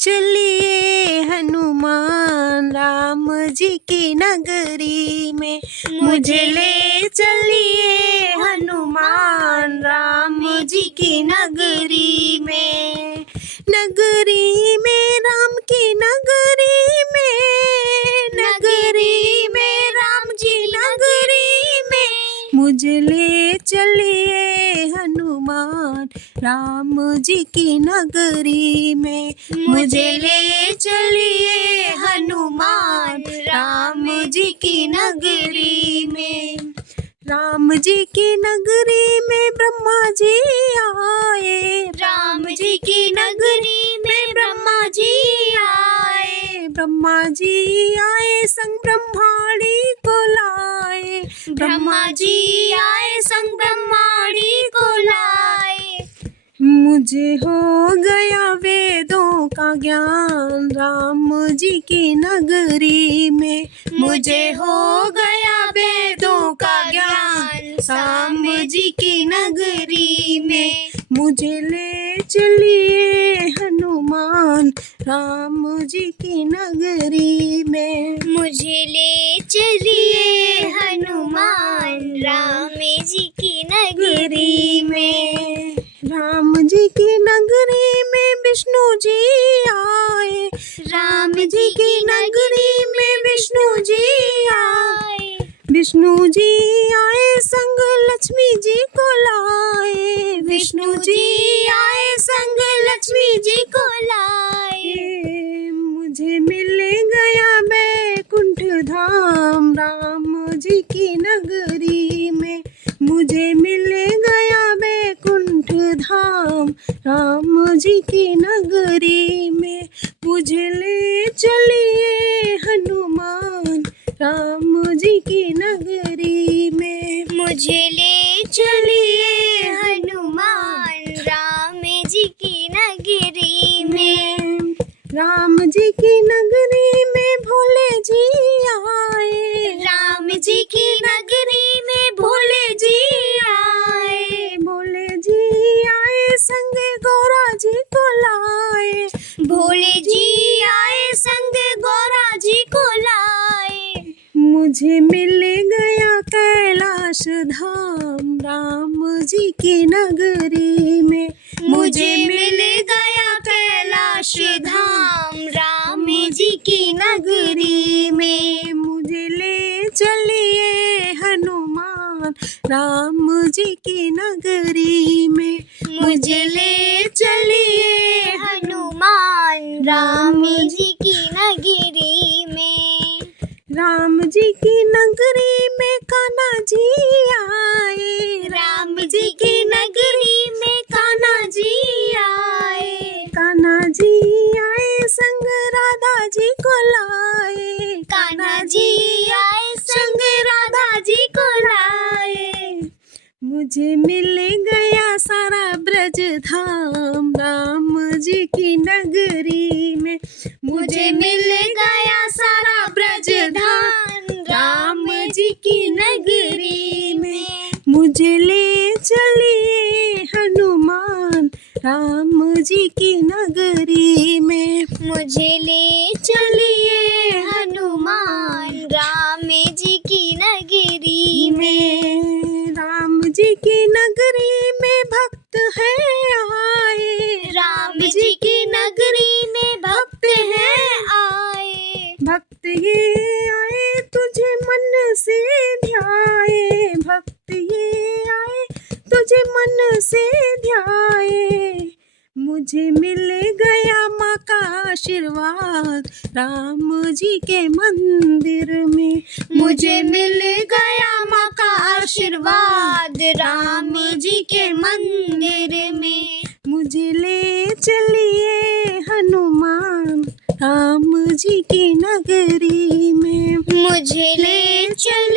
चलिए हनुमान राम जी की नगरी में। मुझे ले चलिए हनुमान राम जी की नगरी में। नगरी में राम की नगरी में, नगरी में राम जी नगरी में। मुझे ले चलिए हनुमान राम जी की नगरी में। मुझे ले चलिए हनुमान राम जी की नगरी में। राम जी की नगरी में ब्रह्मा जी आए, राम जी की नगरी में ब्रह्मा जी आए। ब्रह्मा जी आए संग ब्रह्माणी को लाए, ब्रह्मा जी आए संग ब्रह्माणी को लाए। मुझे हो गया वेदों का ज्ञान राम जी की नगरी में। मुझे हो गया वेदों का ज्ञान राम जी की नगरी में। मुझे ले चलिए हनुमान राम जी की नगरी में। मुझे ले चलिए हनुमान राम जी की नगरी में। राम जी की नगरी में विष्णु जी आए, राम जी की नगरी में विष्णु जी आए। विष्णु जी आए संग लक्ष्मी जी को लाए, विष्णु जी आए संग लक्ष्मी जी को लाए। मुझे मिल गया बैकुंठ धाम राम जी की नगरी में। मुझे मिल गया बैकुंठ धाम राम जी की नगरी में। मुझे ले चलिए हनुमान राम जी की नगरी में। मुझे ले चलिए हनुमान राम जी की नगरी में। राम जी की नगरी में भोले जी आए, राम जी की नगरी में भोले जी आए। भोले जी आए संग गौरा जी को लाए, भोले जी आए संग गौरा जी को लाए। मुझे मिल गया कैलाश धाम राम जी की नगरी में। मुझे मिल गया कैलाश धाम राम जी की नगरी में। मुझे ले चलिए हनुमान राम जी की नगरी में। मुझे ले चलिए हनुमान राम जी की नगरी में। राम जी की नगरी में कान्हा जी आए, राम जी की नगरी में कान्हा जी आए। कान्हा जी आए संग राधा जी को लाए, कान्हा जी आए संग राधा जी को लाए। मुझे मिल गया सारा ब्रज धाम राम जी की नगरी में। मुझे मिल गया सारा ब्रज धाम राम जी की नगरी में। मुझे ले चलिए हनुमान राम जी की नगरी में। मुझे ले चलिए हनुमान राम जी की नगरी में। राम जी की नगरी में भक्त है आए, राम जी की नगरी में भक्त है आए। भक्त ये आए तुझे मन से ध्याए, भक्त ये आए तुझे मन से ध्याए। मुझे मिल गया माँ का आशीर्वाद राम जी के मंदिर में। मुझे मिल गया माँ का आशीर्वाद राम जी के मंदिर में। मुझे ले चलिए हनुमान राम जी की नगरी में। मुझे ले चलिए